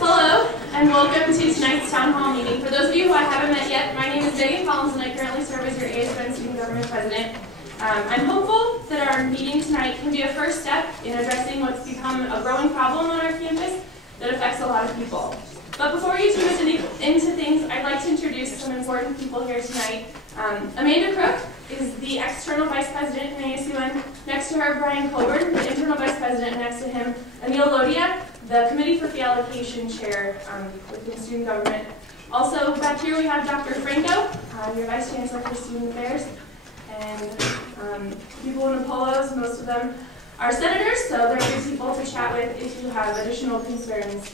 Hello, and welcome to tonight's town hall meeting. For those of you who I haven't met yet, my name is Megan Collins, and I currently serve as your ASUN Student Government President. I'm hopeful that our meeting tonight can be a first step in addressing what's become a growing problem on our campus that affects a lot of people. But before we get too much into things, I'd like to introduce some important people here tonight. Amanda Crook is the external vice president in ASUN. Next to her, Brian Coburn, the internal vice president. Next to him, Anil Lodia, the committee for fee allocation chair within student government. Also back here we have Dr. Franco, your vice chancellor for student affairs. And people in the polos, most of them are senators, so they're good people to chat with if you have additional concerns.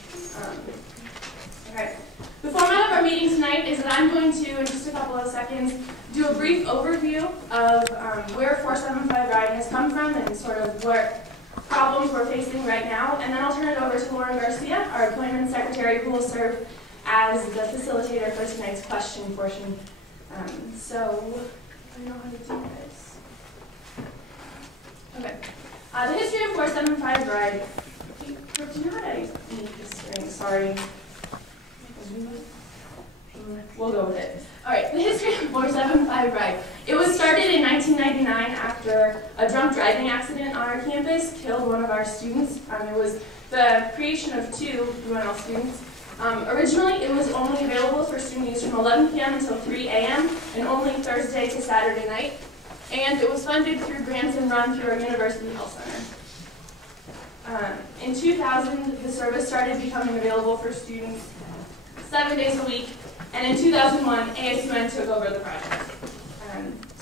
Okay. The format of our meeting tonight is that I'm going to, in just a couple of seconds, do a brief overview of where 475 RIDE has come from and sort of what problems we're facing right now, and then I'll turn it over to Lauren Garcia, our appointment secretary, who will serve as the facilitator for tonight's question portion. So, I know how to do this. Okay. The history of 475 RIDE. Do you know how to make this string? Sorry. We'll go with it. All right, the history of 475 RIDE. It was started in 1999 after a drunk driving accident on our campus killed one of our students. It was the creation of two UNL students. Originally, it was only available for student use from 11 p.m. until 3 a.m. and only Thursday to Saturday night. And it was funded through grants and run through our University Health Center. In 2000, the service started becoming available for students 7 days a week, and in 2001, ASUN took over the project.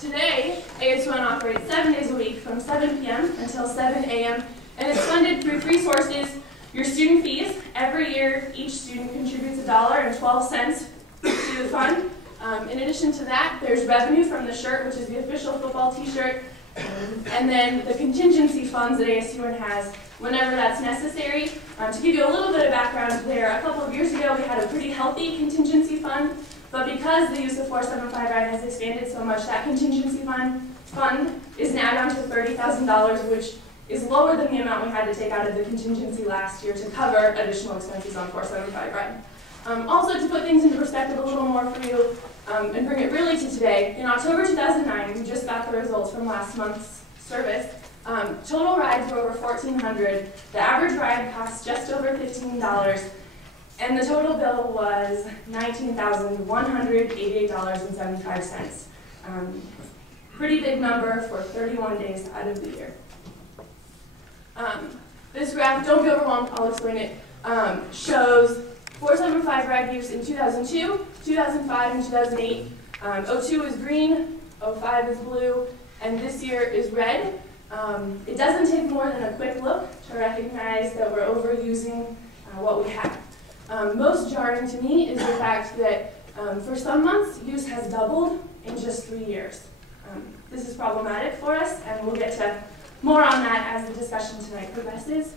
Today, ASUN operates 7 days a week from 7 p.m. until 7 a.m., and it's funded through three sources: your student fees. Every year, each student contributes $1.12 to the fund. In addition to that, there's revenue from the shirt, which is the official football t-shirt, and then the contingency funds that ASUN has whenever that's necessary. To give you a little bit of background there, a couple of years ago we had a pretty healthy contingency fund, but because the use of 475 RIDE has expanded so much, that contingency fund is now down to $30,000, which is lower than the amount we had to take out of the contingency last year to cover additional expenses on 475 RIDE. Also, to put things into perspective a little more for you and bring it really to today, in October 2009, we just got the results from last month's service. Total rides were over 1,400. The average ride cost just over $15, and the total bill was $19,188.75. Pretty big number for 31 days out of the year. This graph, don't be overwhelmed, I'll explain it, shows 475 RIDE use in 2002, 2005, and 2008. 02 is green, 05 is blue, and this year is red. It doesn't take more than a quick look to recognize that we're overusing what we have. Most jarring to me is the fact that for some months, use has doubled in just 3 years. This is problematic for us, and we'll get to more on that as the discussion tonight progresses.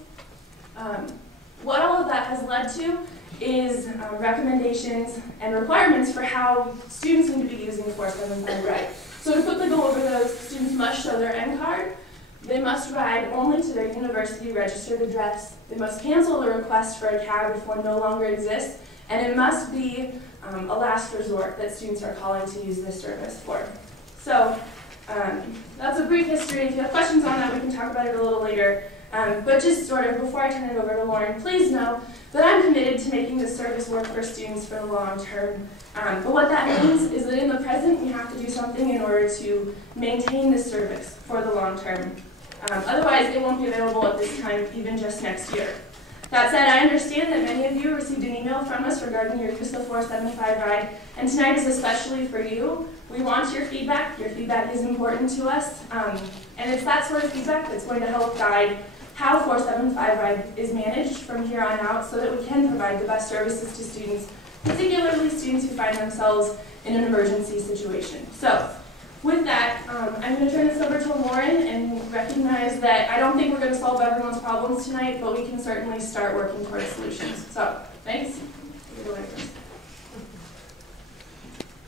What all of that has led to is recommendations and requirements for how students need to be using 475 RIDE. So to quickly go over those, students must show their N card. They must ride only to their university registered address. They must cancel the request for a cab if one no longer exists. And it must be a last resort that students are calling to use this service for. So that's a brief history. If you have questions on that, we can talk about it a little later. But just sort of before I turn it over to Lauren, please know that I'm committed to making this service work for students for the long term. But what that means is that in the present, we have to do something in order to maintain this service for the long term. Otherwise, it won't be available at this time, even just next year. That said, I understand that many of you received an email from us regarding your use of 475 RIDE, and tonight is especially for you. We want your feedback. Your feedback is important to us, and it's that sort of feedback that's going to help guide how 475 RIDE is managed from here on out so that we can provide the best services to students, particularly students who find themselves in an emergency situation. So, with that, I'm going to turn this over to Lauren and recognize that I don't think we're going to solve everyone's problems tonight, but we can certainly start working towards solutions. So, thanks.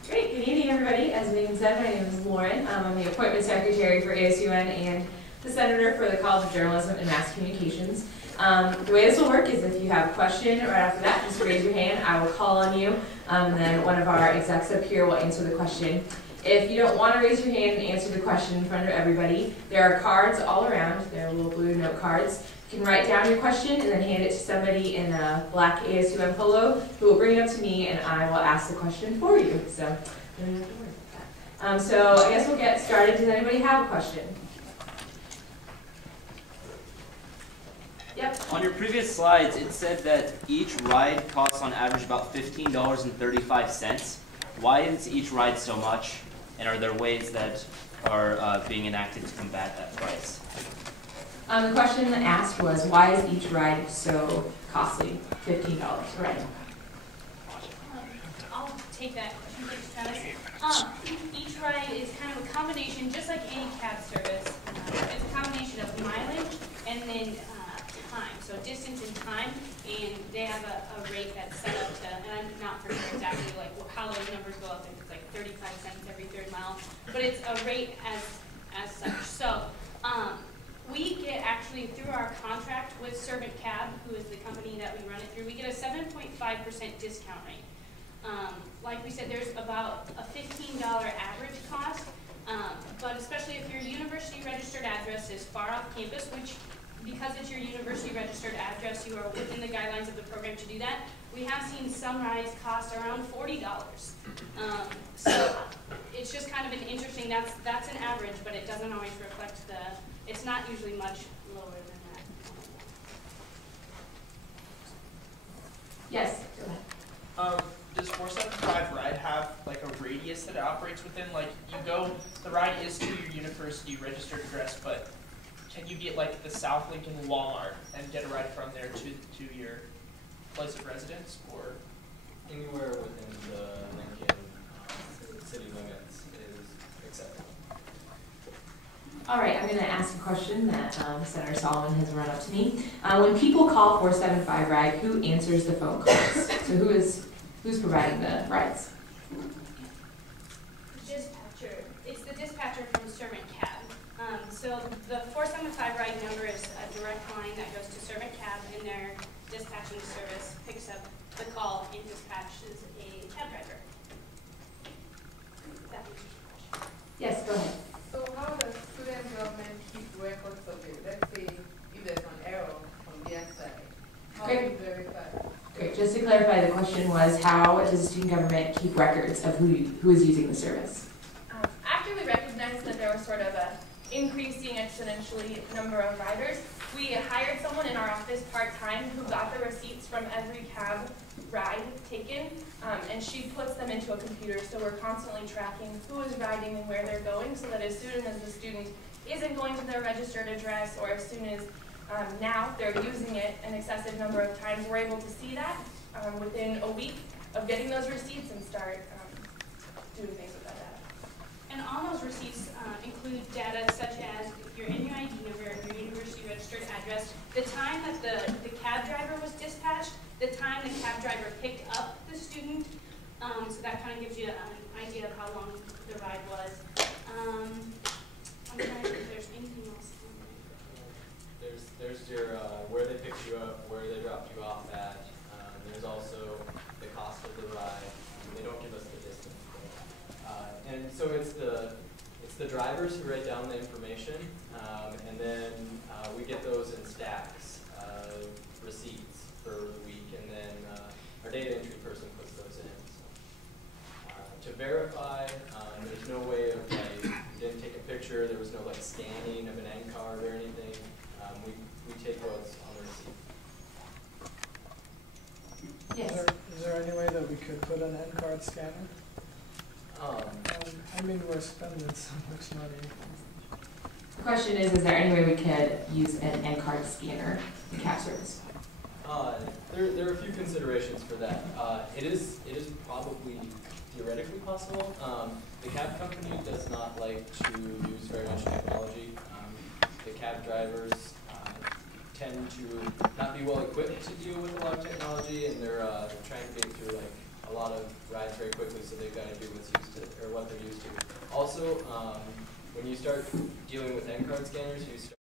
Great, good evening everybody. As Megan said, my name is Lauren. I'm the appointment secretary for ASUN, and the senator for the College of Journalism and Mass Communications. The way this will work is if you have a question right after that, just raise your hand. I will call on you, and then one of our execs up here will answer the question. If you don't want to raise your hand and answer the question in front of everybody, there are cards all around. There are little blue note cards. You can write down your question and then hand it to somebody in a black ASUN polo who will bring it up to me, and I will ask the question for you. So, you don't have to worry about that. So I guess we'll get started. Does anybody have a question? Yep. On your previous slides, it said that each ride costs on average about $15.35. Why is each ride so much? And are there ways that are being enacted to combat that price? The question asked was, why is each ride so costly? $15, right? I'll take that question, thanks, Travis. Each ride is kind of a combination, just like any cab service. It's a combination of mileage and then time, so distance and time, and they have a rate that's set up to, and I'm not for sure exactly like how those numbers go up, if it's like 35 cents every third mile, but it's a rate as such. So we get actually through our contract with Servant Cab, who is the company that we run it through, we get a 7.5% discount rate. Like we said, there's about a $15 average cost, but especially if your university registered address is far off campus, which because it's your university registered address, you are within the guidelines of the program to do that. We have seen some rides cost around $40. So it's just kind of an interesting, that's an average, but it doesn't always reflect it's not usually much lower than that. Yes, go ahead. Does 475 ride have like a radius that it operates within? Like the ride is to your university registered address, but can you get like the South Lincoln Walmart and get a ride from there to your place of residence, or anywhere within the Lincoln city limits is acceptable? All right, I'm going to ask a question that Senator Solomon has run up to me. When people call 475 RIDE, who answers the phone calls? So who's providing the rides? Dispatcher. It's the dispatcher from Servant Cab. So the 475 ride number is a direct line that goes to Servant Cab, and their dispatching service picks up the call and dispatches a cab driver. That answers your question. Yes, go ahead. So how does student government keep records of it? Let's say if there's an error on their side, how do you verify? Great. Just to clarify, the question was, how does the student government keep records of who is using the service? After we recognized that there was sort of a increasing exponentially number of riders, we hired someone in our office part-time who got the receipts from every cab ride taken, and she puts them into a computer, so we're constantly tracking who is riding and where they're going, so that as soon as the student isn't going to their registered address, or as soon as now they're using it an excessive number of times, we're able to see that within a week of getting those receipts and start doing things with that data. And all those receipts include data such as your NUID number, your university registered address, the time that the cab driver was dispatched, the time the cab driver picked up the student, so that kind of gives you an idea of how long the ride was. I'm trying to think if there's anything else. There's your where they picked you up, where they dropped you off at. There's also the cost of the ride. They don't give us the distance. And so it's the drivers who write down the information, and then we get those in stacks of receipts for the week, and then our data entry person puts those in. So, to verify, there's no way of like, we didn't take a picture, there was no like scanning of an end card or anything. We take what's on the receipt. Yes. Is there any way that we could put an end card scanner? I mean, we're spending so much money. The question is there any way we could use an end card scanner in cab service? There are a few considerations for that. It is probably theoretically possible. The cab company does not like to use very much technology. The cab drivers tend to not be well equipped to deal with a lot of technology, and they're trying to get through like a lot of rides very quickly, so they've got to do what they're used to. Also, when you start dealing with end card scanners, you start